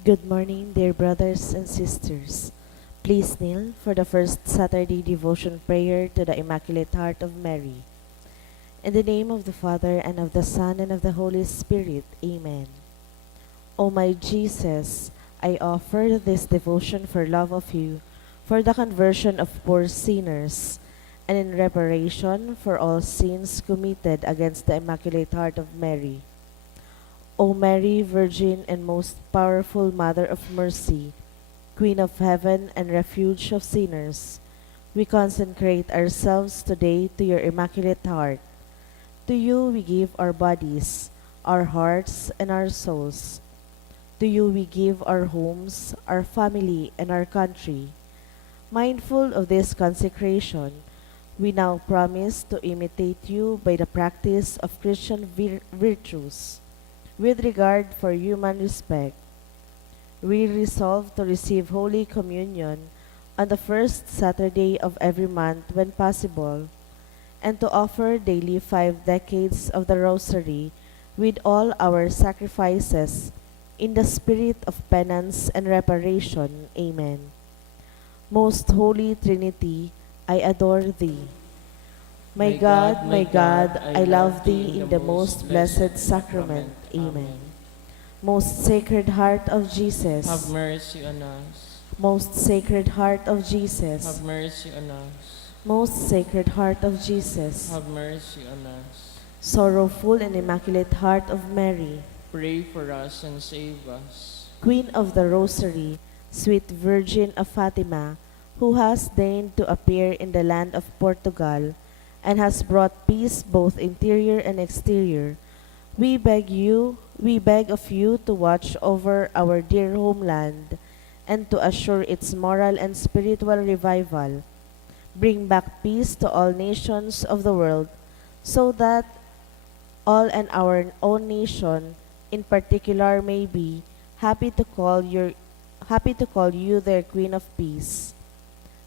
Good morning, dear brothers and sisters. Please kneel for the first Saturday devotion prayer to the Immaculate Heart of Mary. In the name of the Father, and of the Son, and of the Holy Spirit. Amen. O my Jesus, I offer this devotion for love of you, for the conversion of poor sinners, and in reparation for all sins committed against the Immaculate Heart of Mary. O Mary, Virgin and most powerful Mother of Mercy, Queen of Heaven and Refuge of sinners, we consecrate ourselves today to your Immaculate Heart. To you we give our bodies, our hearts, and our souls. To you we give our homes, our family, and our country. Mindful of this consecration, we now promise to imitate you by the practice of Christian virtues. With regard for human respect, we resolve to receive Holy Communion on the first Saturday of every month when possible, and to offer daily 5 decades of the Rosary with all our sacrifices in the spirit of penance and reparation. Amen. Most Holy Trinity, I adore Thee. My God, I love Thee in the most blessed sacrament. Amen. Most Sacred Heart of Jesus, Have mercy on us. Most Sacred Heart of Jesus, Have mercy on us. Most Sacred Heart of Jesus, Have mercy on us. Sorrowful and Immaculate Heart of Mary, Pray for us and save us. Queen of the Rosary, Sweet Virgin of Fatima, who has deigned to appear in the land of Portugal, and has brought peace both interior and exterior, we beg of you to watch over our dear homeland and to assure its moral and spiritual revival. Bring back peace to all nations of the world, so that all and our own nation in particular may be happy to call you their Queen of Peace.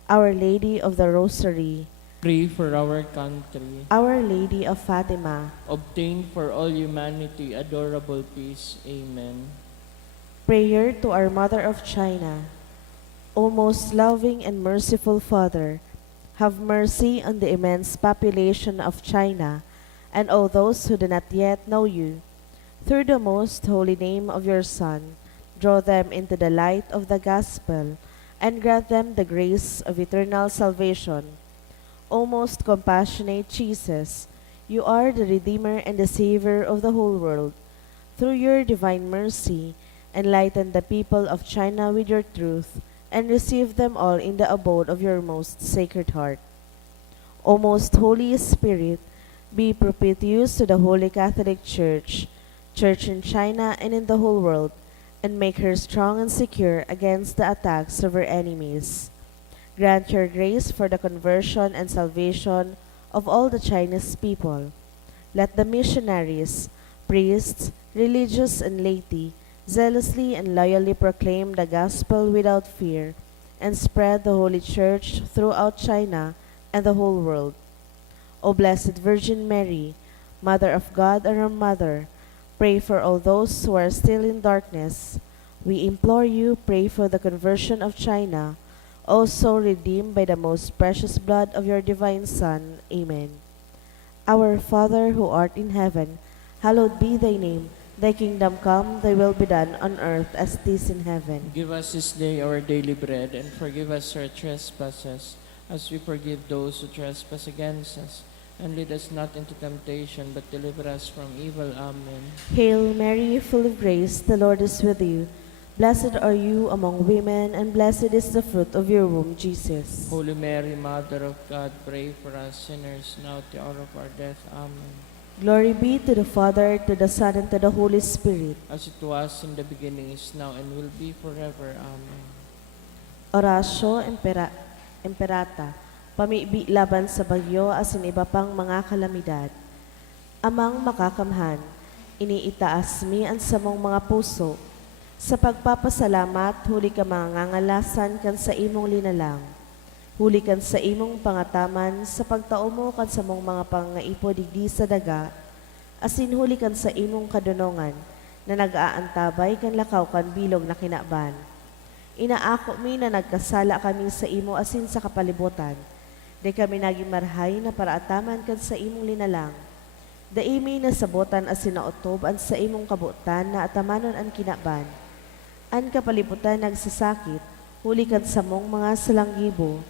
Our Lady of the Rosary, Pray for our country. Our Lady of Fatima, Obtain for all humanity adorable peace. Amen. prayer to our Mother of China. O most loving and merciful Father, have mercy on the immense population of China and all those who do not yet know you. Through the most holy name of your Son, draw them into the light of the gospel and grant them the grace of eternal salvation. O most compassionate Jesus, you are the Redeemer and the Savior of the whole world. Through your divine mercy, enlighten the people of China with your truth, and receive them all in the abode of your most sacred heart. O most Holy Spirit, be propitious to the Holy Catholic Church, Church in China and in the whole world, and make her strong and secure against the attacks of her enemies. Grant your grace for the conversion and salvation of all the Chinese people. Let the missionaries, priests, religious, and laity zealously and loyally proclaim the gospel without fear and spread the Holy Church throughout China and the whole world. O Blessed Virgin Mary, Mother of God and our Mother, pray for all those who are still in darkness. We implore you, pray for the conversion of China, also redeemed by the most precious blood of your divine Son. Amen. Our Father who art in heaven, hallowed be thy name. Thy kingdom come, thy will be done on earth as it is in heaven. Give us this day our daily bread, and forgive us our trespasses, as we forgive those who trespass against us. And lead us not into temptation, but deliver us from evil. Amen. Hail Mary, full of grace, the Lord is with you. Blessed are you among women, and blessed is the fruit of your womb, Jesus. Holy Mary, Mother of God, pray for us sinners, now at the hour of our death. Amen. Glory be to the Father, to the Son, and to the Holy Spirit. As it was in the beginning, is now, and will be forever. Amen. Oratio Imperata, pamibi laban sa bagyo asin iba pang mga kalamidad. Amang makakamhan, iniitaas mi ang samong mga puso. Sa pagpapasalamat, huli ka mangangalasan kan sa imong linalang. Huli kan sa imong pangataman, sa pagtao mo kan sa mong mga pangaipo digdi sa daga, asin huli kan sa imong kadunongan, na nag-aantabay kan lakaw kan bilog na kinaban. Inaako mi na nagkasala kami sa imo asin sa kapalibutan. Di kami naging marhay na paraataman kan sa imong linalang. Daimi na sabotan asin naotob an sa imong kabutan na atamanon an kinaban. An kapalibutan nagsasakit, huli kan sa mong mga salanggibo.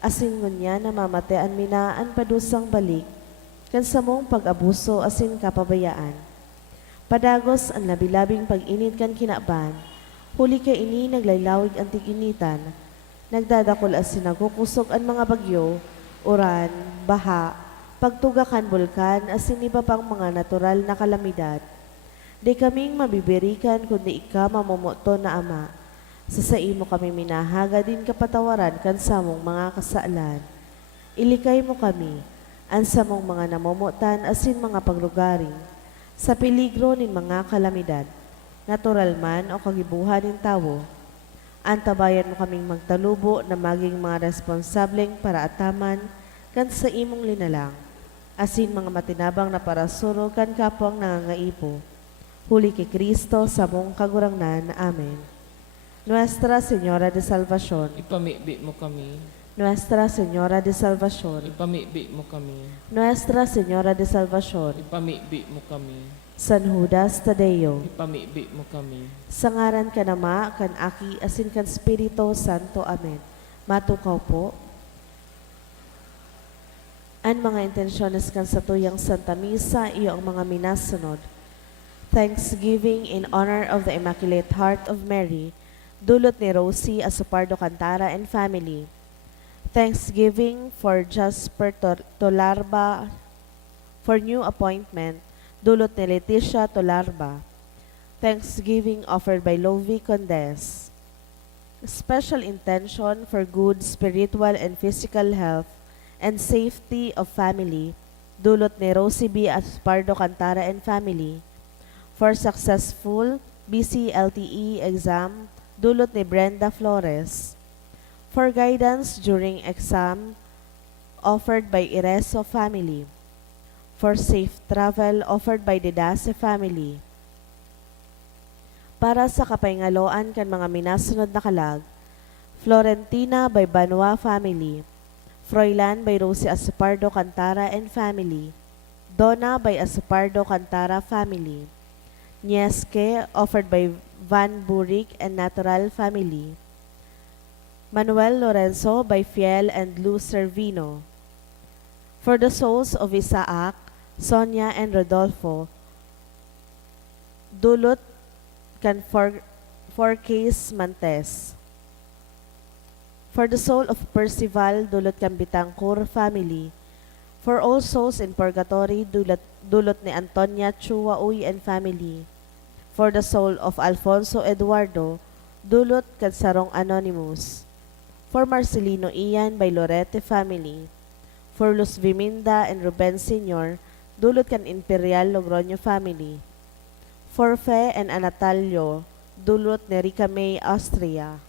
Asin ngunya na mamatean minaan padusang balik, kan sa mong pag-abuso asin kapabayaan. Padagos ang labilabing pag-init kan kinaban, huli ka ini naglaylawig ang tiginitan, nagdadakol asin nagukusog ang mga bagyo, uran, baha, pagtugakan bulkan asin iba pang mga natural na kalamidad. Di kaming mabibirikan kundi ika mamumuto na Ama. Sa imo kami minahaga din kapatawaran kan samong mga kasaalan. Ilikay mo kami, an samong mga namumutan asin mga paglugaring, sa peligro nin mga kalamidad, natural man o kagibuhan nin tawo. Antabayan mo kaming magtalubo na maging mga responsableng paraataman kan sa imong linalang, asin mga matinabang na parasuro kan kapwang nangangaipo. Huli kay Kristo sa mong kagurangnan. Amen. Nuestra Señora de Salvación, Ipamibi mo kami. Nuestra Señora de Salvación, Ipamibi mo kami. Nuestra Señora de Salvación, Ipamibi mo kami. San Judas Tadeo, Ipamibi mo kami. sa ngaran ka Ama, kan Aki, asin kan Espiritu Santo. Amen. Matukaw po. Ang mga intensyones kan sa tuyang Santa Misa, iyo ang mga minasunod. Thanksgiving in honor of the Immaculate Heart of Mary, dulot ni Rosie Asupardo Cantara and family. Thanksgiving for Jasper Tolarba for new appointment, dulot ni Leticia Tolarba. Thanksgiving offered by Lovi Condes. Special intention for good spiritual and physical health and safety of family, dulot ni Rosie B. Asupardo Cantara and family. For successful BCLTE exam, dulot ni Brenda Flores. For guidance during exam, offered by Ireso family. For safe travel, offered by Didase family. Para sa kapaingaloan kan mga minasunod na kalag, Florentina by Banua family. Froilan by Rosie Asupardo Cantara and family. Donna by Asupardo Cantara family. Nieske, offered by Van Burik and Natural family. Manuel Lorenzo by Fiel and Lou Servino. For the souls of Isaac, Sonia and Rodolfo, dulot kan for case Mantes. For the soul of Percival, dulot kan Bitangkur family. For all souls in purgatory, dulot ni Antonia Chua Uy and family. For the soul of Alfonso Eduardo, dulot kan Sarong Anonymous. For Marcelino Ian by Lorete family. For Luz Viminda and Ruben Sr., dulot kan Imperial Logroño family. For Fe and Anatalio, dulot ni Rica May Austria.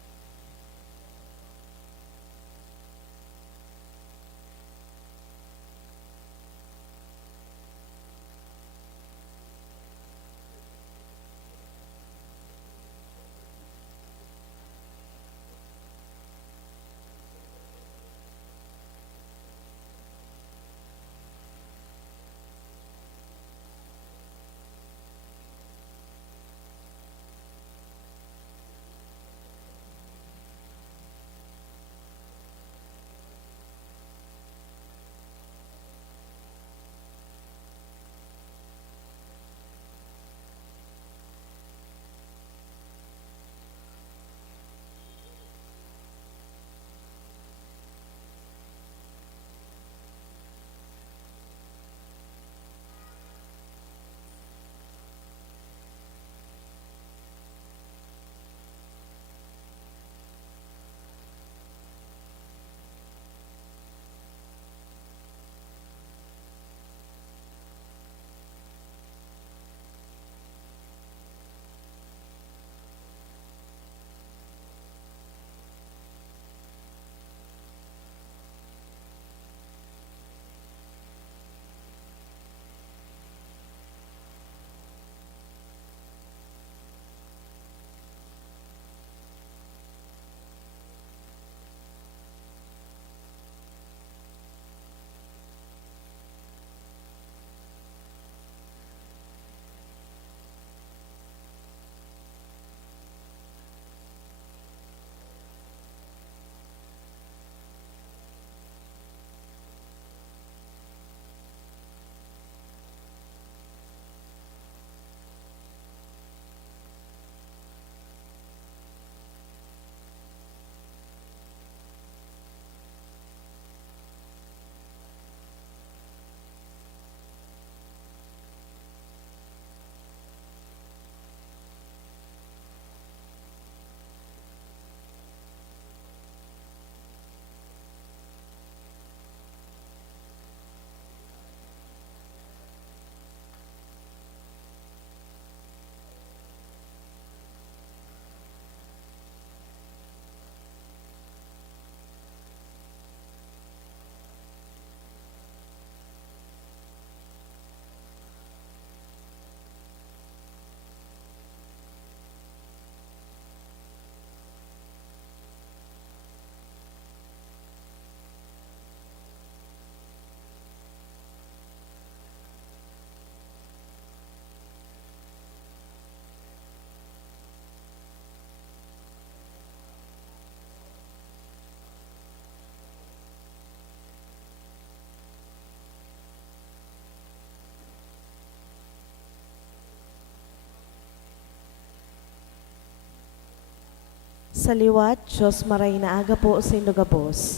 Sa liwat, Diyos maray na aga po sa gabos.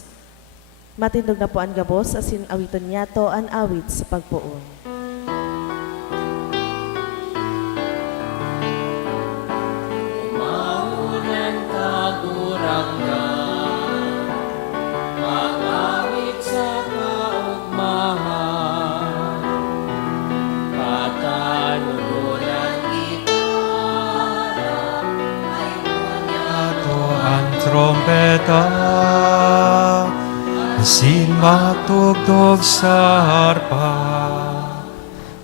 Matindog na po ang gabos, asin awiton niya to ang awit sa pagpuon. Maunan kaguranggan, mangawit sa kaugmahan, katanunuran gitara, ay Ato ang trompeta, asin magtugtog sa harpa.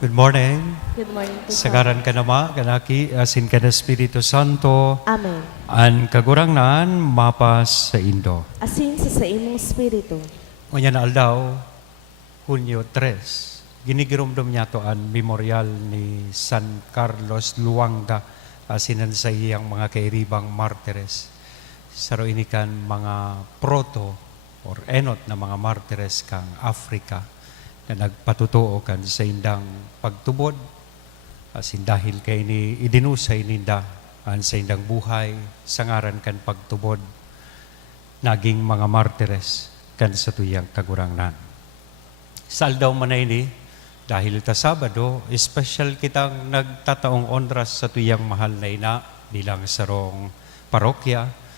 Good morning. Good morning po. Sagaran ka nama, kanaki, asin ka na Espiritu Santo, Amen. an kagurangnan mapas sa Indo. Asin sa imong spiritu. Ngunya na aldaw, Hunyo 3, ginigirumdum niya to an memorial ni San Carlos Luanga, asinan sa iyang mga kairibang martires. Saro inikan mga proto or enot na mga martires kang Africa na nagpatutuo kan sa indang pagtubod, asin dahil kay ni idinusay ninda an sa indang buhay sa ngaran kan pagtubod, naging mga martires kan sa tuyang kagurangnan. Sa aldaw manay ni, dahil ta Sabado, special kitang nagtataong onras sa tuyang mahal na ina bilang sarong parokya.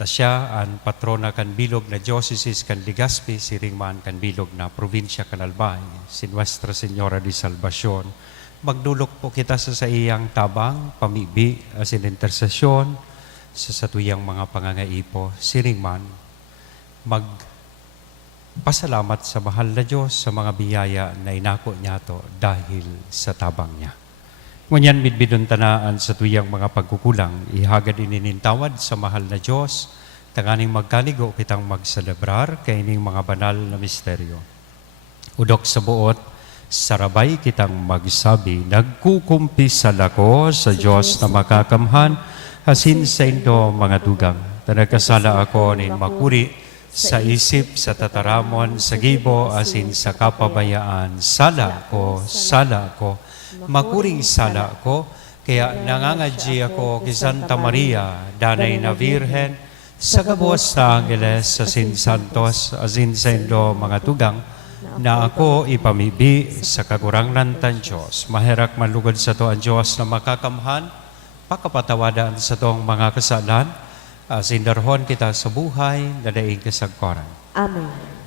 Ta siya ang patrona kan bilog na diocese kan Legazpi, siringman kan bilog na probinsya kan Albay, si Nuestra Señora de Salvacion. Magdulok po kita sa iyang tabang, pamibi, asin intersesyon, sa tuyang mga pangangaipo, siringman, pasalamat sa mahal na Diyos sa mga biyaya na inako niya to dahil sa tabang niya. Ngunyan midbidon tanaan sa tuyang mga pagkukulang, ihagad ininintawad sa mahal na Diyos, tanganing magkaligo kitang magselebrar kaining mga banal na misteryo. Udok sa buot, sarabay kitang magsabi, nagkukumpisal ako sa Diyos na makakamhan, hasin sa indo mga dugang, tanagkasala ako nin makuri, sa isip, sa tataramon, sa gibo, asin sa kapabayaan. Sala ko, makuring sala ko, kaya nangangadji ako kay Santa Maria, danay na Virhen, sa gabos na Angeles, asin santos, asin sa indo mga tugang, na ako ipamibi sa kagurangnan tan Diyos. Maherak malugod sa to ang Diyos na makakamhan, pakapatawadan sa tong mga kasalan, sindarhon kita sa buhay na daing kasagkoran. Amen.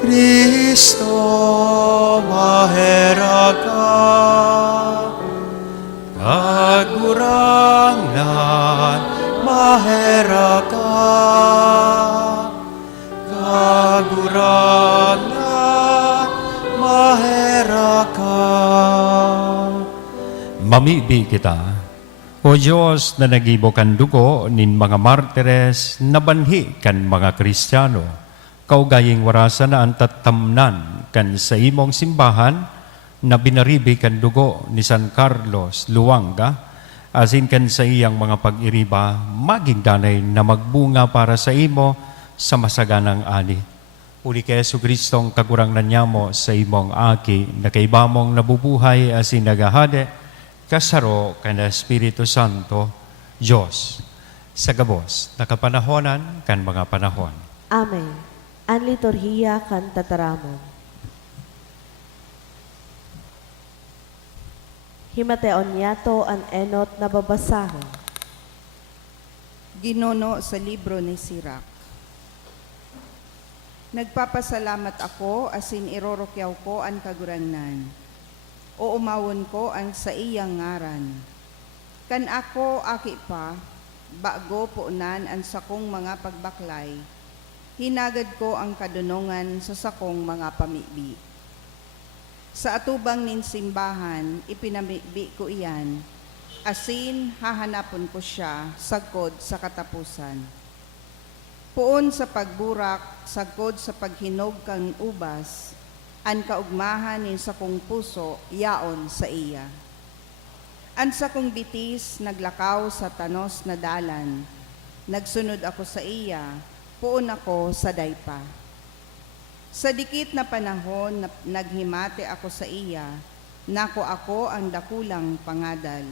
Kristo, mahera ka, kagurangnan, mahera ka, kagurangnan, mahera ka. Mamibi kita, O Diyos na nagibo kan dugo nin mga martires, nabanhi kan mga Kristiyano, kaugaying warasa na ang tatamnan kan sa imong simbahan, na binaribi kan dugo ni San Carlos Luanga, asin kan sa iyang mga pag-iriba, maging danay na magbunga para sa imo sa masaganang ani. Uli kay Jesucristong kagurangnan niya mo sa imong aki, na kaibamong nabubuhay asin nagahade, kasaro ka na Espiritu Santo, Diyos, sa gabos, nakapanahonan kan mga panahon. Amen. An liturhiya kan tataramon. Himateon niyato an enot na babasahin. Ginuno sa libro ni Sirach. Nagpapasalamat ako asin irorokyaw ko ang kagurangnan. O umawon ko ang sa iyang ngaran. Kan ako aki pa, bago puunan ang sakong mga pagbaklay, hinagad ko ang kadunungan sa sakong mga pamibi. Sa atubang nin simbahan, ipinamibi ko iyan, asin hahanapon ko siya sagkod sa katapusan. Puon sa pagburak, sagkod sa paghinog kang ubas, an kaugmahan nin sa kong puso, yaon sa iya. An sa kong bitis, naglakaw sa tanos na dalan, nagsunod ako sa iya, puon ako sa daypa. Sa dikit na panahon, naghimate ako sa iya, nako ako ang dakulang pangadal.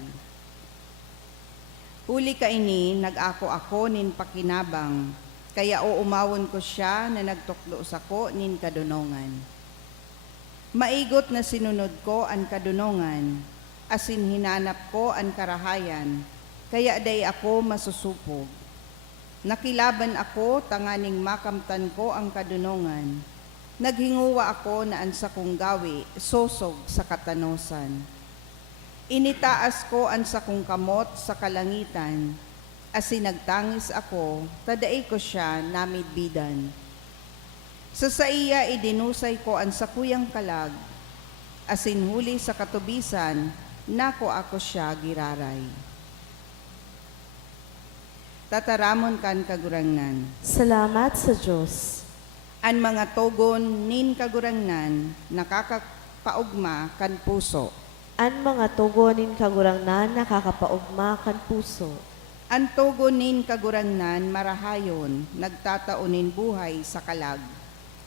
Huli kaini, nag-ako ako nin pakinabang, kaya uumawon ko siya na nagtuklo sa ko nin kadunongan. Maigot na sinunod ko ang kadunongan, asin hinanap ko ang karahayan, kaya day ako masusupog. Nakilaban ako, tanganing makamtan ko ang kadunongan. Naghinguwa ako na ansa kong gawi, sosog sa katanosan. Initaas ko ansa kong kamot sa kalangitan, asin nagtangis ako, tadaay ko siya namidbidan. Sa iya idinusay ko ansa kuyang kalag, asin huli sa katubisan, nako ako siya giraray. Tataramon kan kagurangnan. Salamat sa Diyos. An mga togon nin kagurangnan, nakakapaugma kan puso. An mga tugonin kagurangnan nakakapaugma kan puso. An togon nin kagurangnan marahayon, nagtataunin buhay sa kalag.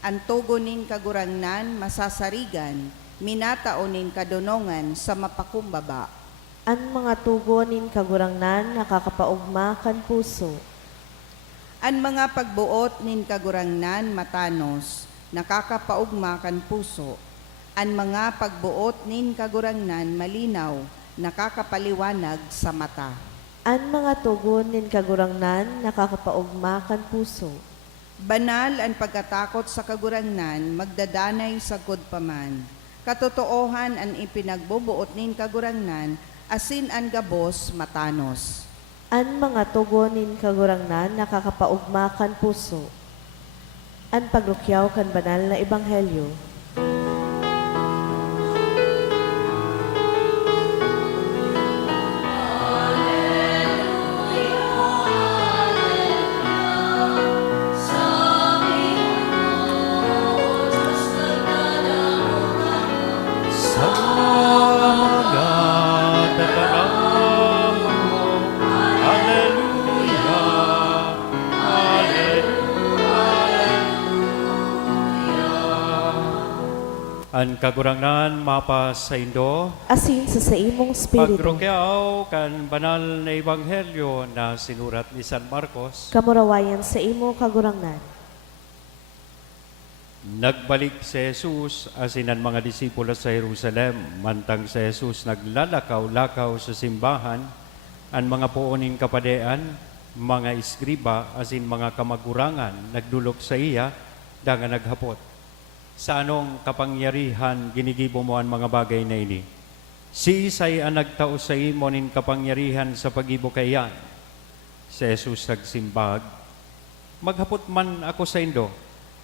Ang togonin kagurangnan masasarigan, minataonin kadunongan sa mapakumbaba. An mga tugonin kagurangnan nakakapaugma kan puso. Ang mga pagbuot nin kagurangnan matanos, nakakapaugma kan puso. Ang mga pagbuot nin kagurangnan malinaw, nakakapaliwanag sa mata. An mga tugonin kagurangnan nakakapaugma kan puso. Banal ang pagkatakot sa kagurangnan, magdadanay sa paman. Katotoohan ang ipinagbubuot nin kagurangnan, asin ang gabos matanos. An mga tugonin kagurangnan nakakapaugma kan puso. An pagrukyaw kan banal na ebanghelyo. An kagurangnan mapa sa Indo, Asin sa imong spirito. pagrukyaw kan banal na ebanghelyo na sinurat ni San Marcos. Kamurawayan sa imo kagurangnan. Nagbalik si Jesus asin ang mga disipulo sa Jerusalem, mantang si Jesus naglalakaw-lakaw sa simbahan, ang mga puonin kapadean, mga iskriba asin mga kamagurangan nagdulok sa iya, danga naghapot. Sa anong kapangyarihan ginigibo mo ang mga bagay na ini? Si Isay ang nagtao sa imo nin kapangyarihan sa pagibo kayan. Si Jesus nagsimbag, maghapot man ako sa Indo.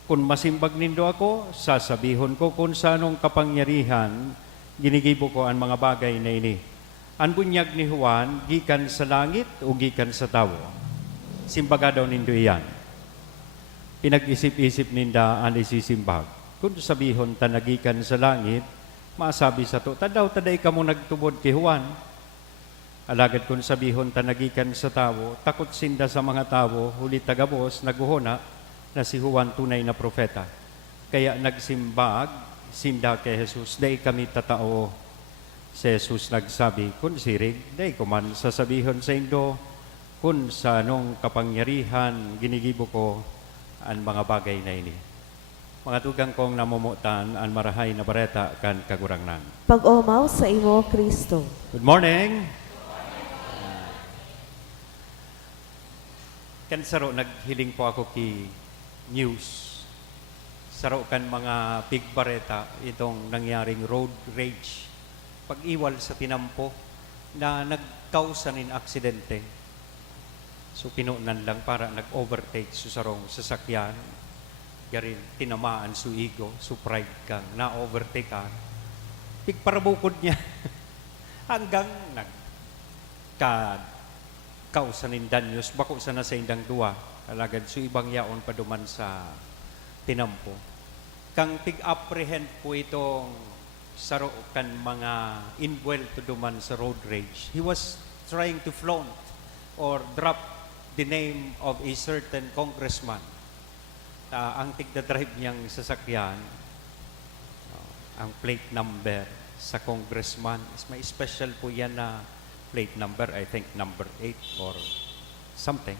Kung masimbag nindo ako, sasabihon ko kung sa anong kapangyarihan ginigibo ko ang mga bagay na ini. Ang bunyag ni Juan, gikan sa langit o gikan sa tao. Simbaga daw nindo iyan. Pinag-isip-isip ninda ang isisimbag. Kung sabihon tanagikan sa langit, maasabi sa to, tadaw taday ka mo nagtubod kay Juan. Alagad kung sabihon tanagikan sa tao, takot sinda sa mga tao, huli tagabos, naguhona, na si Juan tunay na propeta. Kaya nagsimbag, sinda kay Jesus, day kami tatao. Si Jesus nagsabi, kung sirig, day kuman sasabihon sa Indo, kung sa anong kapangyarihan ginigibo ko ang mga bagay na ini. Mga tugang kong namumutan ang marahay na bareta kan kagurangnan. Pag-omaw sa imo, Kristo. Good morning! Kan saro, naghiling po ako ki news. Saro kan mga big bareta itong nangyaring road rage. Pag-iwal sa tinampo na nagkausan in aksidente. So pinunan lang para nag-overtake sa sarong sasakyan. Garin, tinamaan su ego, su pride kang na-overtake ka. Pigparabukod niya. Hanggang kausanin danyos, bako sana sa indang duwa, alagad so ibang yaon pa duman sa tinampo. Kang tig-apprehend po itong saro kan mga inbuelto duman sa road rage. He was trying to flaunt or drop the name of a certain congressman. Ang tigda-drive niyang sasakyan, ang plate number sa congressman is may special po yan na plate number, I think number 8 or something.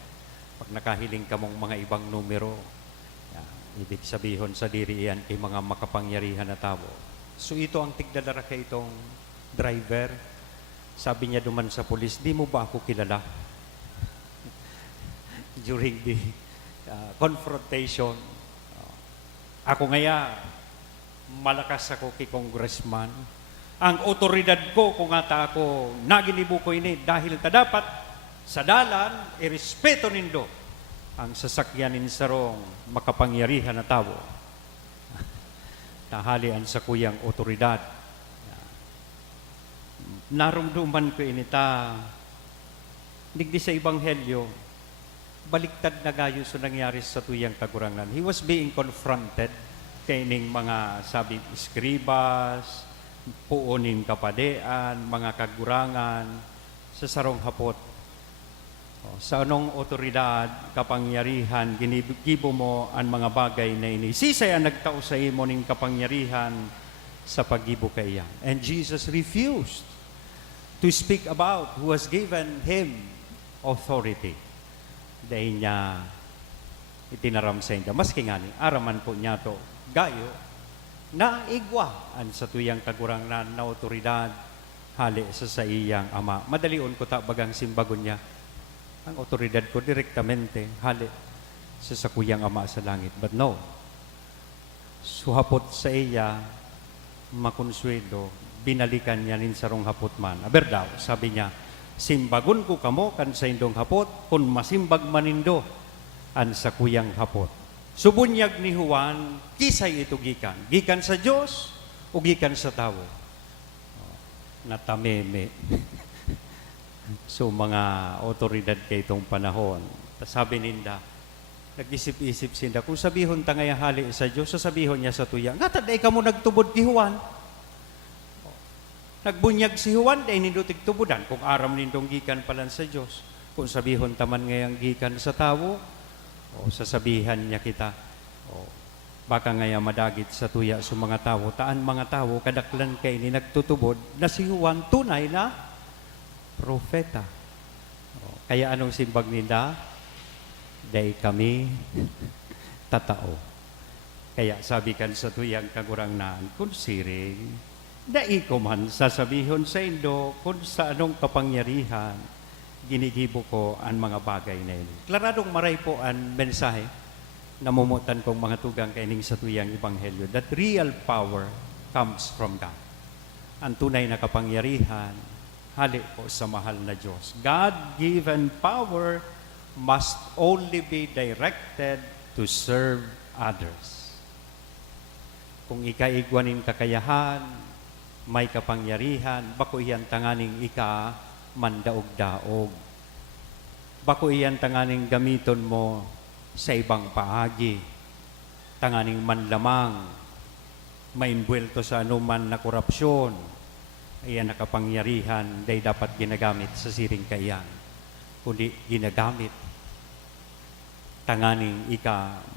Pag nakahiling ka mong mga ibang numero, ibig sabihin sa diri yan kay mga makapangyarihan na tao. So ito ang tigdadara kay itong driver. Sabi niya duman sa pulis, di mo ba ako kilala? During the confrontation, ako ngaya, malakas ako kay congressman. Ang otoridad ko kung ata ako naginibo ko ini dahil ta dapat sa dalan irespeto nindo ang sasakyanin sarong makapangyarihan na tao. Tahalian sa kuyang otoridad. Narumduman ko ini ta digdi sa ebanghelyo baliktad na gayo so nangyari sa tuyang kagurangan. He was being confronted kaining mga sabi eskribas, puunin kapadean, mga kagurangan sa sarong hapot. Sa anong otoridad, kapangyarihan, ginigibo mo ang mga bagay na ini. Sisay ang nagtao sa imo ning kapangyarihan sa paggibo kay iyan. And Jesus refused to speak about who has given him authority. Dahil niya itinaram sa inyo. Maski nga ni, araman po niya to gayo na igwa an sa tuyang kagurangan na otoridad hali sa iyang ama. Madalion ko ta bagang simbagon niya. Ang otoridad ko direktamente hali sa kuyang ama sa langit. But no, suhapot sa iya makonsuelo, binalikan niya nin sarong hapot man. Aber daw, sabi niya, simbagon ko kamo kan sa indong hapot, kung masimbag manindo an sa kuyang hapot. Subunyag ni Juan, kisay ito gikan. Gikan sa Diyos o gikan sa tao. Natameme. So mga otoridad kay itong panahon. Sabi ninda, nag-isip-isip sinda, kung sabihon ta ngayang hali sa Diyos, sasabihin niya sa tuya, nga taday ka mo nagtubod ki Juan. Nagbunyag si Juan, dahil nindutig tubudan. Kung aram nindong gikan palan sa Diyos. Kung sabihon taman ngayang gikan sa tao, o sasabihan niya kita, o baka ngaya madagit sa tuya sa mga tao, taan mga tao, kadaklan kay ni nagtutubod, na si Juan tunay na propeta. O, kaya anong simbag nila? Dahil kami tatao. Kaya sabi kan sa tuyang kagurangnan, kung siring, dai ko man sasabihin sa indo kung sa anong kapangyarihan ginigibo ko ang mga bagay na yun. Klaradong maray po ang mensahe na mumutan kong mga tugang kaining sa tuyang ebanghelyo that real power comes from God. Ang tunay na kapangyarihan hali po sa mahal na Diyos. God-given power must only be directed to serve others. Kung ikaigwanin kakayahan, may kapangyarihan, bako iyan tanganing mandaog-daog. Bako iyan tanganing gamiton mo sa ibang paagi. Tanganing manlamang, mainbuelto sa anuman na korupsyon. Iyan nakapangyarihan, day dapat ginagamit sa siring kaiyan. Kundi ginagamit, tanganing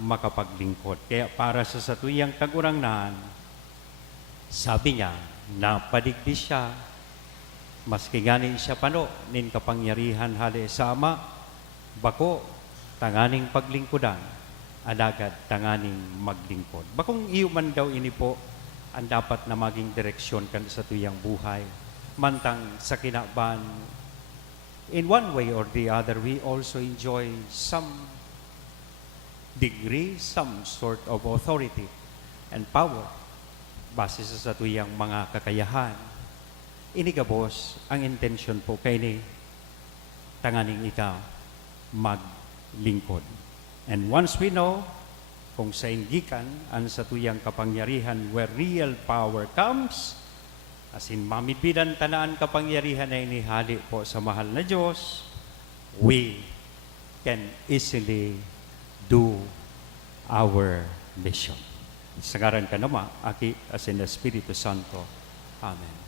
makapaglingkod. Kaya para sa satuyang kagurangnan, sabi niya, napadigdi siya, maski ganing siya pano, nin kapangyarihan hali sa ama, bako, tanganing paglingkudan, alagad tanganing maglingkod. Bakong iyo man daw ini po, ang dapat na maging direksyon kan sa tuyang buhay. Mantang sa kinaban, in one way or the other, we also enjoy some degree, some sort of authority and power base sa tuyang mga kakayahan. Ini ka, boss, ang intention po kay ni tanganing ikaw maglingkod. And once we know kung sa gikan ang sa tuyang kapangyarihan where real power comes, as in mamidbidan tanaan kapangyarihan na inihali po sa mahal na Diyos, we can easily do our mission. Sa ngaran ka nama, Aki, asin na Espiritu Santo. Amen.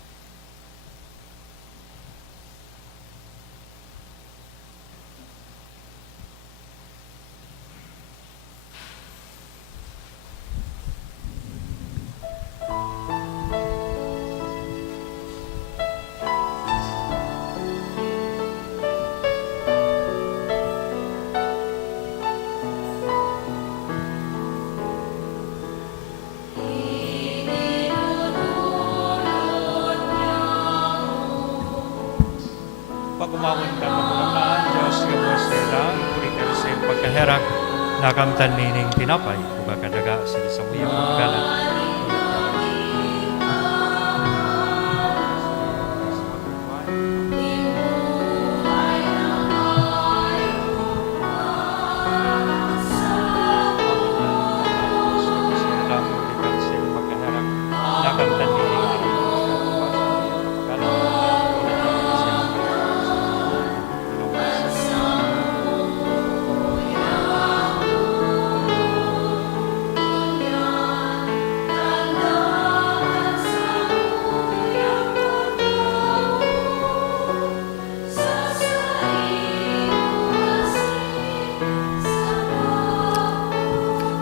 Pagumawin ka, magulakaan, Diyos, gabos sa ilang, kurikan sa iyong pagkaherak, nakamtan nining tinapay, kubakadaga sa isang iyong magalan.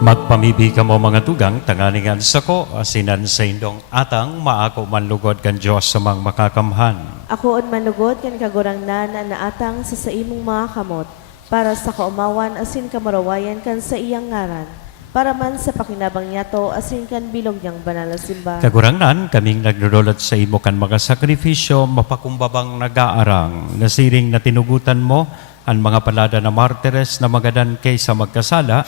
Magpamibi ka mo mga tugang, tanganingan sa ko, asinan sa indong atang, maako manlugod kan Diyos sa mga makakamhan. Ako on manugod kan kagurang na naatang sa imong mga kamot, para sa kaumawan asin kamarawayan kan sa iyang ngaran, para man sa pakinabang niya to asin kan bilog niyang banal na simba. Kagurangnan, kaming nagdudulot sa imo kan mga sakripisyo, mapakumbabang nag-aarang, nasiring na tinugutan mo, ang mga palada na martires na magadan kaysa magkasala,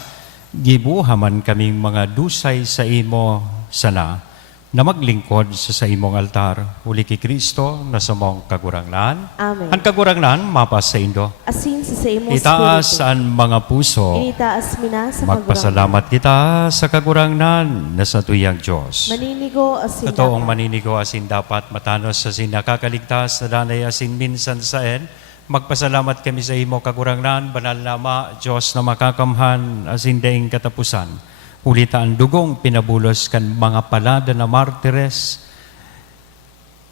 gibuhaman kaming mga dusay sa imo sana, na maglingkod sa imong altar. Uli ki Kristo, na sa mong kagurangnan. Amen. Ang kagurangnan, mapas sa indo. Asin sa imong Itaas spiritu. ang mga puso. Itaas mina sa Magpasalamat kita sa kagurangnan na sa tuyang Diyos. maninigo asin Totoong dapat. maninigo asin dapat matanos sa sin nakakaligtas na danay asin minsan sa en. Magpasalamat kami sa imo kagurangnan, banal na Ama, Diyos na makakamhan asin daing katapusan. Ulita ang dugong pinabulos kan mga palada na martires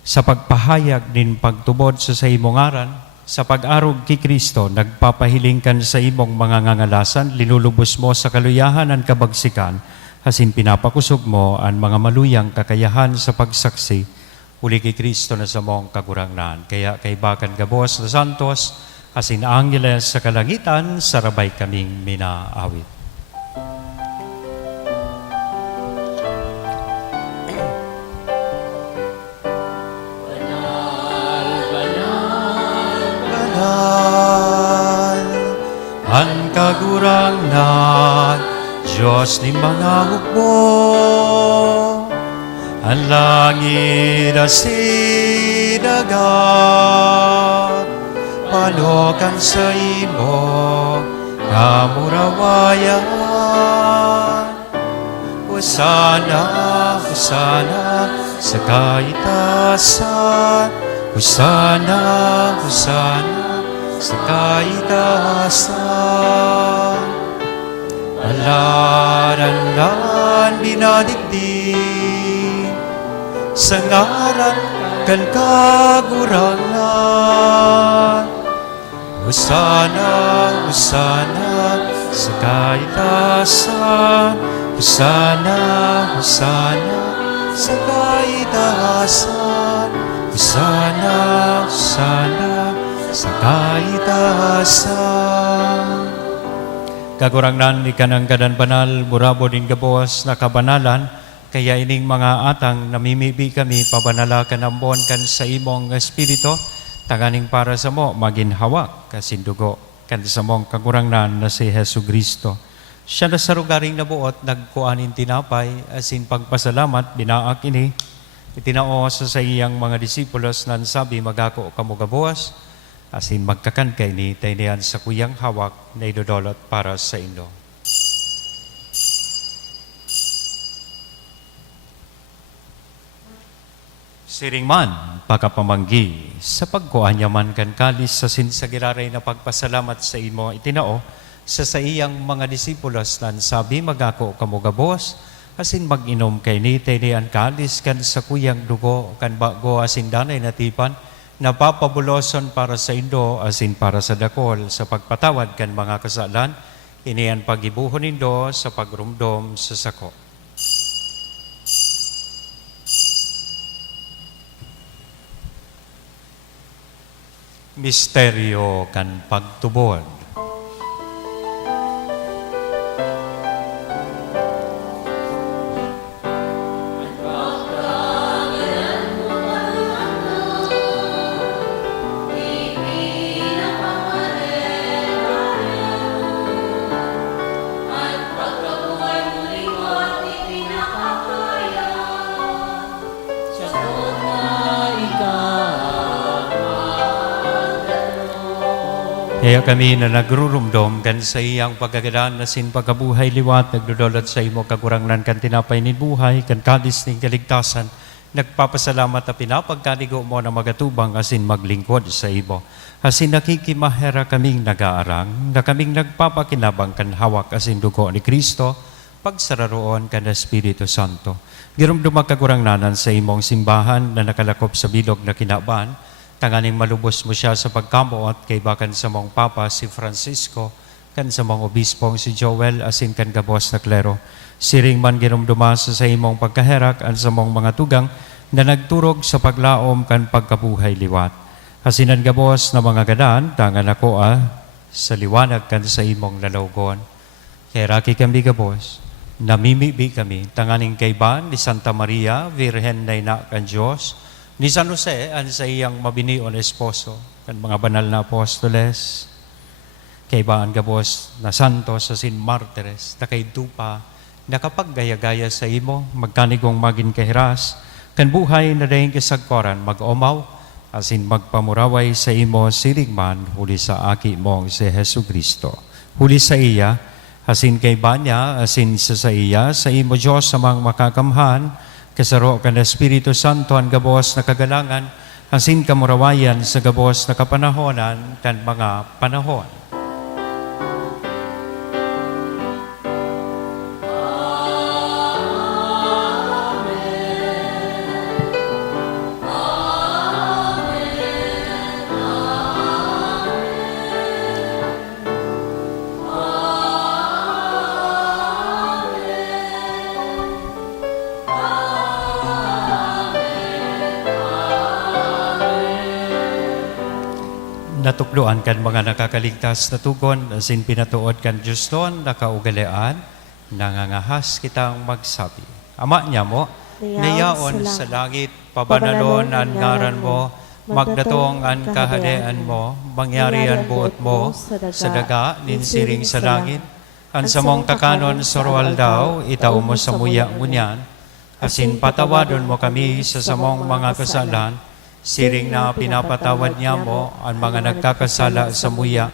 sa pagpahayag din pagtubod sa imong ngaran, sa pag-arog ki Kristo, nagpapahiling kan sa imong mga ngangalasan, linulubos mo sa kaluyahan ang kabagsikan, asin pinapakusog mo ang mga maluyang kakayahan sa pagsaksi. Uli kay Kristo na sa mong kagurangnan. Kaya kay Bakan Gabos na Santos, asin Angeles sa kalangitan, sarabay kaming minaawit. Banal, ang kagurangnan, Diyos ni mga hukbo, ang langit at sinaga, palokan sa imo, kamurawayan. Hosana, Hosana, sa kaitasan. Hosana, Hosana, sa kaitasan. Alaran binadigdig, sa ngaran kan kagurangan. Hosana, Hosana, sa kaitasan. Hosana, Hosana, sa kaitasan. Hosana, Hosana, sa kaitasan. Kagurangnan ni kanang kadan banal, murabo din gabos na kabanalan, kaya ining mga atang namimibi kami, pabanala ka nambon kan sa imong espiritu, tanganing para sa mo, maginhawak, kasindugo, kan sa mong kagurangnan na si Hesu Kristo. Siya na sa rugaring nabuot, nagkuanin tinapay, asin pagpasalamat, binaak ini, itinao sa iyang mga disipulos nan sabi, magako kamo gabuas, asin magkakan kay ni taynian sa kuyang hawak na idodolot para sa indo. Siring man, pagkapamanggi, sa pagkuhan niya man kan kalis sa sinsagiraray na pagpasalamat sa imo itinao, sa iyang mga disipulos nan sabi magako kamugabos, asin mag-inom kay ni an kalis kan sa kuyang dugo, kan bago asin danay natipan, napapabuloson para sa indo, asin para sa dakol, sa pagpatawad kan mga kasalan, iniyan pagibuhon nindo sa pagrumdom sa sako. Misteryo kan pagtubod. Kaya kami na nagrurumdom kan sa iyang pagkagadan na sin pagkabuhay liwat, nagdudulot sa imo kagurangnan kan tinapay ni buhay, kan kadis ning kaligtasan, nagpapasalamat na pinapagkanigo mo na magatubang asin maglingkod sa imo. Asin nakikimahera kaming nagaarang, na kaming nagpapakinabang kan hawak asin dugo ni Kristo, pagsararoon kan Espiritu Santo. Girumdumag kagurangnanan sa imong simbahan na nakalakop sa bilog na kinaban, tanganing malubos mo siya sa pagkamuot kay bakan sa mong Papa si Francisco, kan sa mong obispong si Joel, asin kan gabos na klero. Siring man ginumdumasa sa imong pagkaherak an sa mong mga tugang na nagturog sa paglaom kan pagkabuhay liwat. Asinan gabos na mga gadan, tangan ako sa liwanag kan sa imong lalawgon. Kaya raki kami gabos, namimibi kami, tanganing kayban ni Santa Maria, Virhen na ina kan Diyos, ni San Jose, an sa iyang mabinion esposo, kan mga banal na apostoles, kay baan gabos na santos sa sin martires, na kay dupa, nakapaggaya-gaya sa imo, magkanigong magin kahiras, kan buhay na dahin kasagkoran, mag-omaw, asin magpamuraway sa imo sirigman, huli sa aki mo si Hesu Kristo. Huli sa iya, asin kay banya, asin sa iya, sa imo Diyos sa mga makakamhan, kasaro kan Espiritu Santo ang gabos na kagalangan, asin kamurawayan sa gabos na kapanahonan kan mga panahon. Natukloan kan mga nakakaligtas na tugon, asin pinatuod kan Diyos noon, nakaugalian, nangangahas kitang magsabi. Ama niya mo, nayaon sa langit, pabanalon ang ngaran mo, magdatong ang kahadean mo, mangyarian buot mo, sa daga, ninsiring sa langit, ang samong takanon sa rual daw, itaw mo sa muya ngunyan, asin patawadon mo kami sa samong mga kasalan, siring na pinapatawad niya mo ang mga nagkakasala sa muya,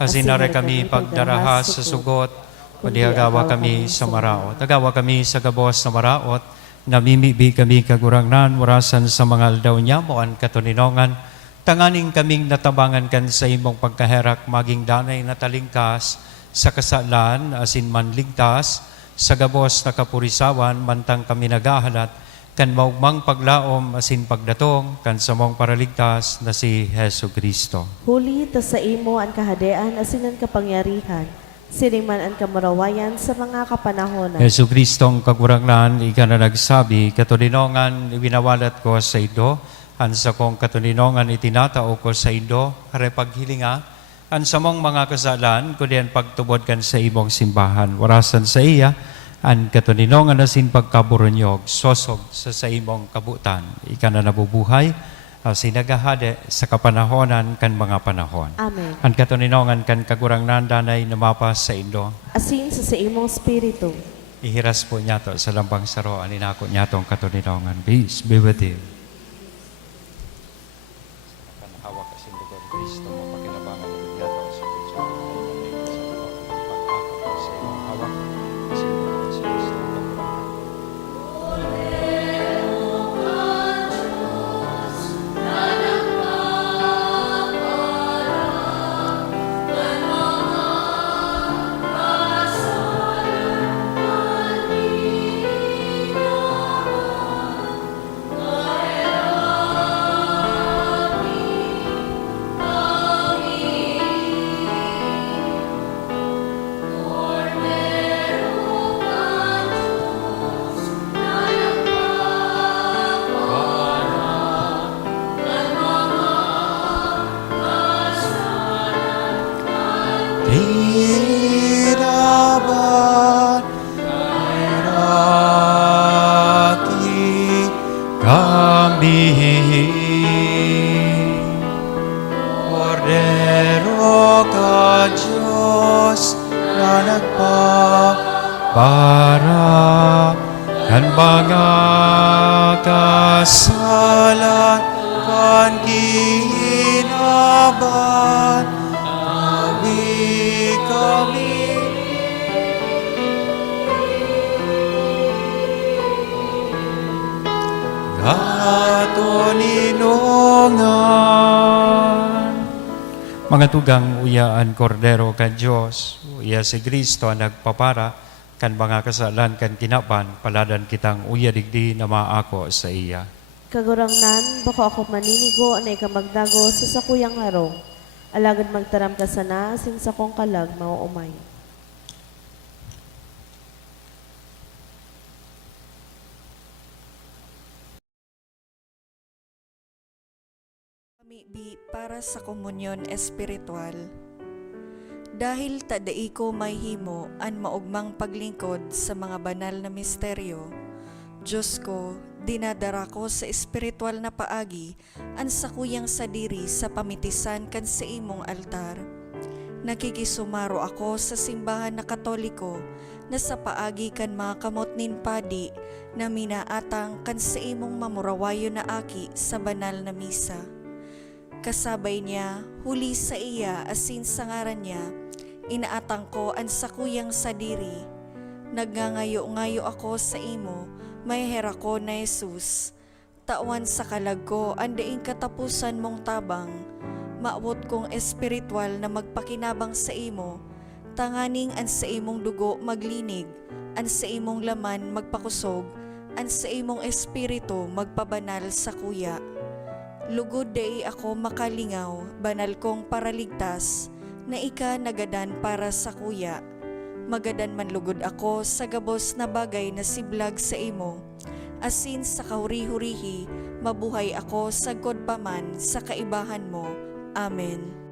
asinare kami pagdaraha sa sugot, padihagawa kami sa maraot. Tagawa kami sa gabos na maraot, namimibi kami kagurangnan, warasan sa mga aldaw niya mo ang katuninongan, tanganing kaming natabangan kan sa imong pagkaherak, maging danay na talingkas, sa kasalan, asin manligtas, sa gabos na kapurisawan, mantang kami nagahalat, kan maugmang paglaom asin pagdatong kan sa mong paraligtas na si Hesu Kristo. Huli ta sa imo ang kahadean asin ang kapangyarihan, siniman ang kamarawayan sa mga kapanahonan. Hesu Kristong kagurangnan, ika na nagsabi, katuninongan ibinawalat ko sa ido, ansa kong katuninongan itinatao ko sa ido, hare paghilinga, ansa mong mga kasalan, kudian pagtubod kan sa imong simbahan, warasan sa iya, ang katuninongan na sin pagkaburunyog, sosog sa imong kabutan. Ika na nabubuhay, sinagahade sa kapanahonan kan mga panahon. Amen. Ang katuninongan kan kagurangnan danay namapas sa indo. Asin sa imong spiritu. Ihiras po niya to sa lambang saro, aninako niya tong katuninongan. Peace be with you. Hawak kasi dugo ni Kristo, mapakinabangan niya to sa Kristo. Pag-ako sa imong hawak. para kan mga kasalan kan ginaban kami katuninongan. Mga tugang uyaan kordero kan Diyos, uya si Kristo ang nagpapara, kan mga kasalan kan kinapan, paladan kitang uya digdi na maako sa iya. Kagurangnan, bako ako maninigo na ikamagdago sa sakuyang harong. Alagad magtaram ka sana, sin sa kong kalag mauumay. Pamibi para sa komunyon espiritual. Dahil tadai ko may himo an maugmang paglingkod sa mga banal na misteryo, Diyos ko, dinadara ko sa espiritual na paagi an sakuyang sadiri sa pamitisan kan sa imong altar. Nakikisumaro ako sa simbahan na Katoliko na sa paagi kan mga kamot nin padi na minaatang kan sa imong mamurawayo na aki sa banal na misa. Kasabay niya, huli sa iya asin sa ngaran niya, inaatang ko ang sakuyang sadiri. Nagngangayo-ngayo ako sa imo, may hera ko na Jesus. Tawan sa kalag ko, andaing katapusan mong tabang. Maawot kong espiritual na magpakinabang sa imo. Tanganing an sa imong dugo maglinig, an sa imong laman magpakusog, an sa imong espiritu magpabanal sa kuya. Lugod day ako makalingaw, banal kong paraligtas, na ika nagadan para sa kuya. Magadan man lugod ako sa gabos na bagay na siblag sa imo. Asin sa kahuri-hurihi, mabuhay ako sagkod paman sa kaibahan mo. Amen.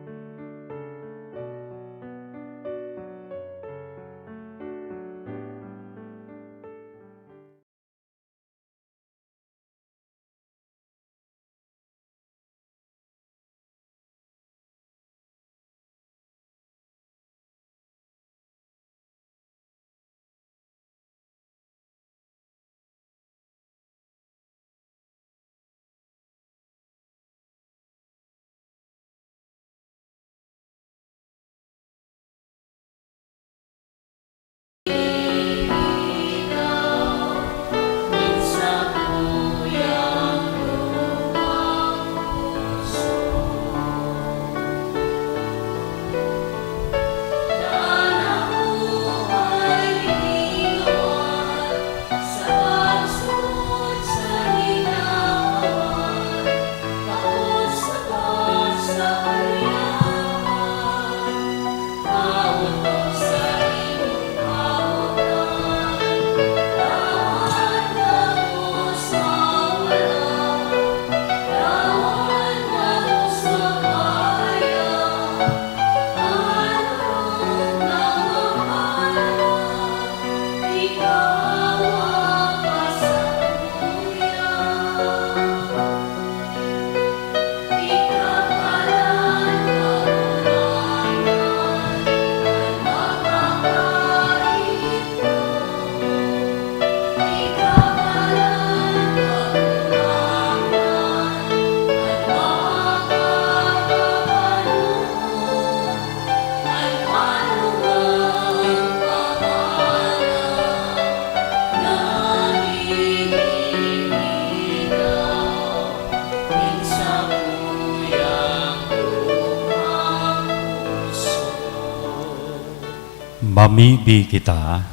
Mamibi kita.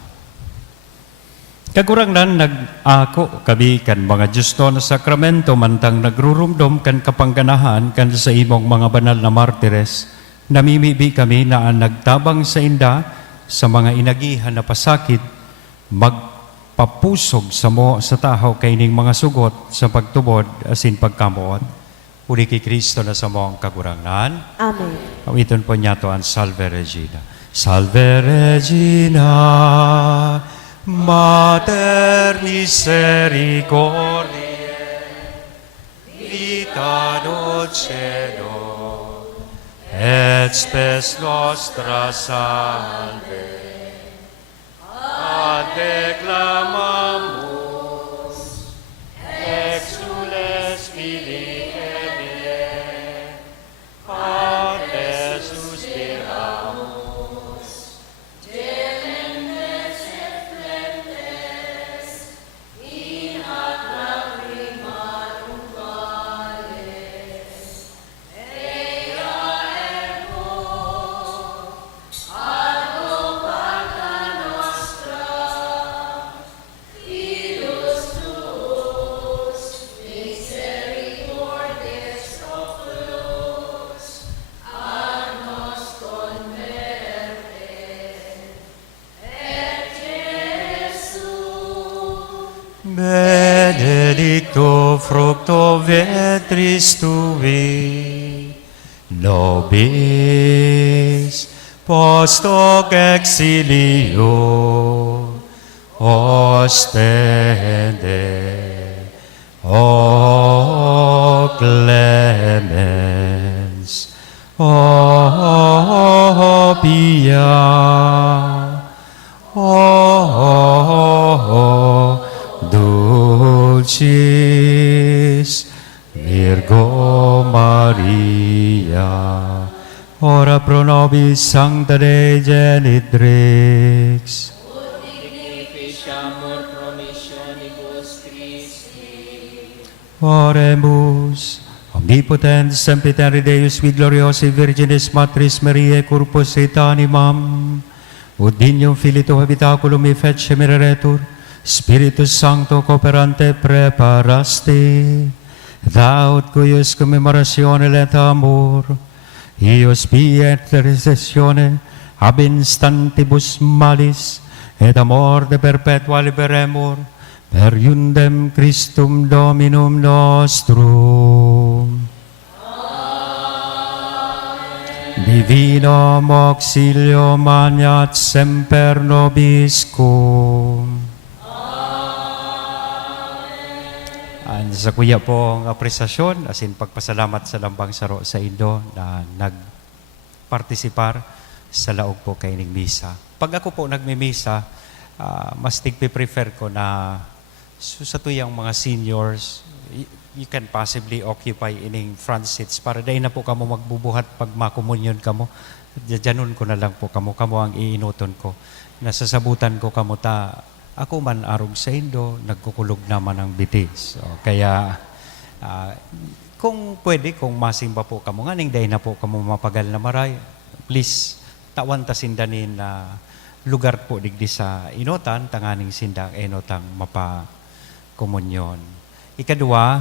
Kagurangnan nag-ako kabi kan mga Justo na sakramento mantang nagrurumdom kan kapangganahan kan sa imong mga banal na martires. Namimibi kami na ang nagtabang sa inda sa mga inagihan na pasakit, magpapusog sa mo sa tahaw kaining mga sugot sa pagtubod asin pagkamuot. Uli kay Kristo na sa mong kagurangnan. Amen. Awiton po niya to ang Salve Regina. Salve Regina, Mater misericordiae, vita dulcedo, et spes nostra salve. Ad declamamos, exules Filii Elie, Padre suspiramos, benedicto fructo ventris tui, nobis post hoc exilio ostende, o clemens, o pia, o dulcis Virgo Maria, ora pro nobis sancta Dei genitrix, Dignificiamur promissionibus Christi. oremus. Omnipotens sempiternus Deus, qui gloriosi Virginis Matris Mariae, corpus et animam, ut dignum Filii tuo habitaculum e fece mireretur, Spiritus Sancto cooperante preparaste, thou ut cuius commemoratione letamur, ius pia intercessione ab instantibus malis, et a morte perpetua liberemur, per iundem Christum Dominum nostrum. Divinum auxilio magnat semper nobiscum. Sa kuya pong apresasyon, asin pagpasalamat sa lambang saro sa Indo na nagpartisipar sa laog po kay ning misa. Pag ako po nagmimisa, mas tigpe-prefer ko na sa tuyang mga seniors, you can possibly occupy ining front seats para dahil na po kamo magbubuhat pag makomunyon kamo. Diyanon ko na lang po kamo ang iinuton ko. Nasasabutan ko kamo ta, ako man arog sa Indo, nagkukulog naman ang bitis. So, kaya kung pwede, kung masimba po kamo, nganing dahil na po kamo mapagal na maray, please, tawan ta sindanin na lugar po digdi sa inotan, tanganing sindang inotang mapakomunyon. Ikadua,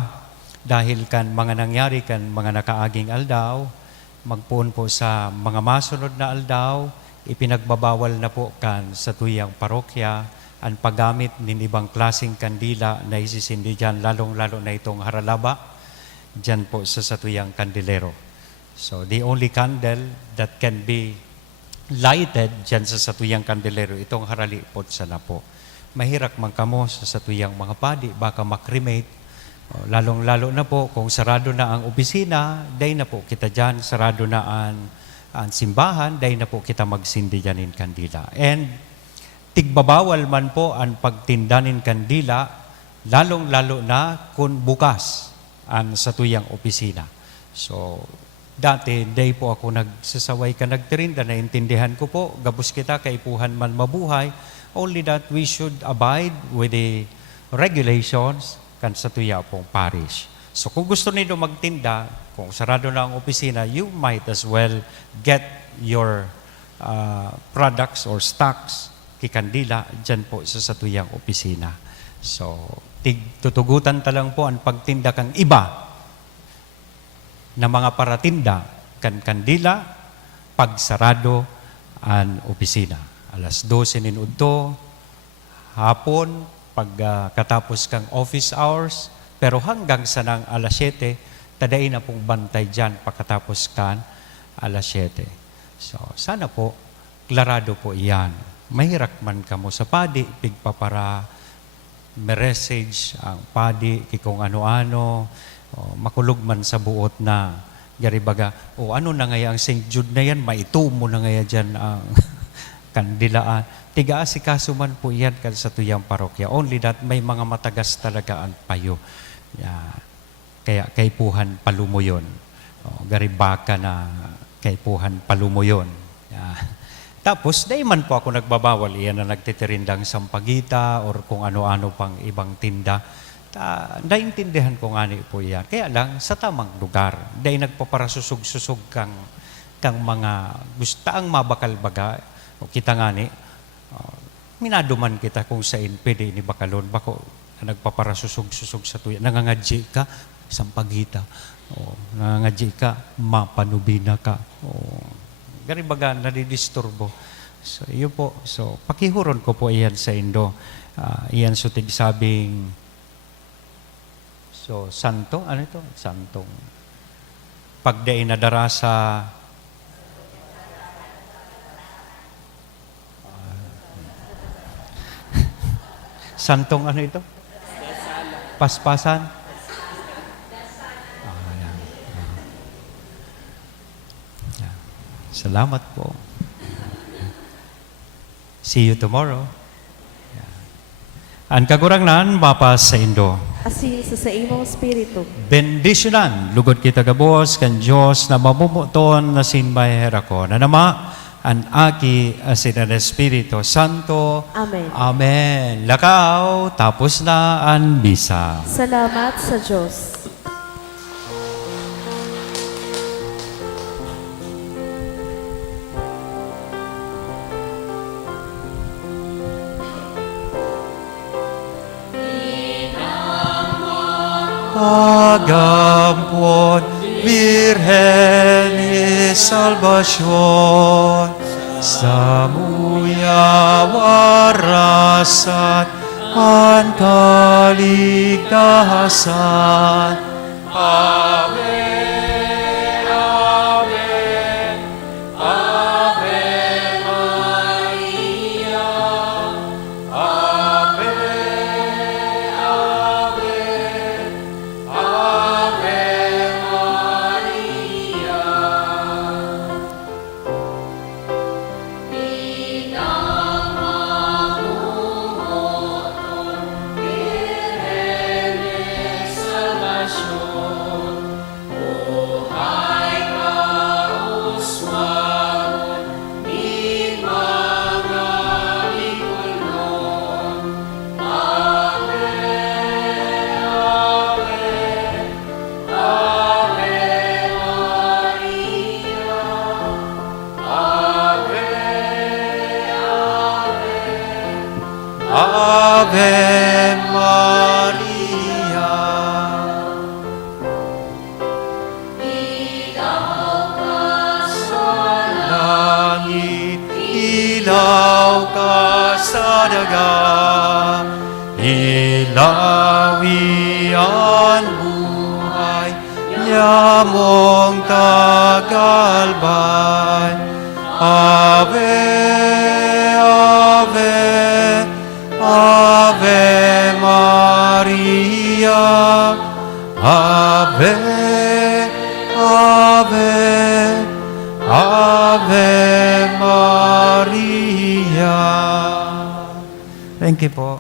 dahil kan mga nangyari kan mga nakaaging aldaw, magpuon po sa mga masunod na aldaw, ipinagbabawal na po kan sa tuyang parokya ang paggamit ng ibang klaseng kandila na isisindi dyan, lalong-lalo na itong haralaba, dyan po sa tuyang kandilero. So the only candle that can be lighted dyan sa tuyang kandilero, itong harali po sana po. Mahirap man kamo sa tuyang mga padi, baka makremate. Lalong-lalo na po, kung sarado na ang opisina, day na po kita dyan, sarado na ang simbahan, day na po kita magsindi dyan in kandila. And tigbabawal man po ang pagtindanin kandila, lalong-lalo na kung bukas ang sa tuyang opisina. So, dati, day po ako nagsasaway ka nagtirinda, naintindihan ko po, gabos kita, kaipuhan man mabuhay, only that we should abide with the regulations kan sa tuya pong parish. So kung gusto niyo magtinda, kung sarado na ang opisina, you might as well get your products or stocks kikandila dyan po sa tuyang opisina. So, tutugutan talang po ang pagtinda kang iba na mga paratinda kan kandila pagsarado ang opisina. Alas 12 ninudto, hapon, pagkatapos kang office hours, pero hanggang sa nang alas 7, tadain na pong bantay dyan pagkatapos kan alas 7. So, sana po, klarado po iyan. Mahirap man kamo sa padi, pigpapara, message ang padi, kikong ano-ano, makulog man sa buot na, garibaga, ano na ngaya ang St. Jude na yan, maitumo na ngaya dyan ang kandilaan. Tiga-asikaso man po yan kan sa tuyang parokya. Only that may mga matagas talaga ang payo. Kaya kaipuhan palumoyon. Garibaka na kaipuhan palumoyon. Tapos, dahil man po ako nagbabawal, iyan na nagtitirindang sampagita or kung ano-ano pang ibang tinda. Naintindihan ko nga po yan. Kaya lang, sa tamang lugar. Dahil nagpaparasusog-susog kang mga gustaang mabakal-baga. O kita nga ni, minaduman kita kung saan pwede ni bakalon. Bako, nagpaparasusog-susog sa tuya. Nangangadji ka, sampagita. Nangangadji ka, mapanubina ka. Garibaga, nadidisturbo. So, iyo po. So, pakihuron ko po iyan sa Indo. Iyan sutig sabing, so, santo, ano ito? Santong. Pagdain na darasa, santong ano ito? Paspasan? Yan. Salamat po. See you tomorrow. Ang kagurangnan, mapas sa Indo. Asin sa imong spiritu. Bendisyonan, lugod kita gabos, kan Diyos na mamumuton na sinmay herako. Na nama, ang aki asin ang Espiritu Santo. Amen. Amen. Lakaw, tapos na ang bisa. Salamat sa Diyos. Agampon, Virgen y Salvación, Samuya warasan, ang kaligtasan. Amen, Amen, Ave Maria, Ave, Ave, Ave Maria. Ave Maria. Ilaw ka sa langit, ilaw ka sa dagat, ilawi ang buhay, yamong tagalbay. Ave, Ave, Ave Maria, Ave, Ave, Ave Maria. Thank you po.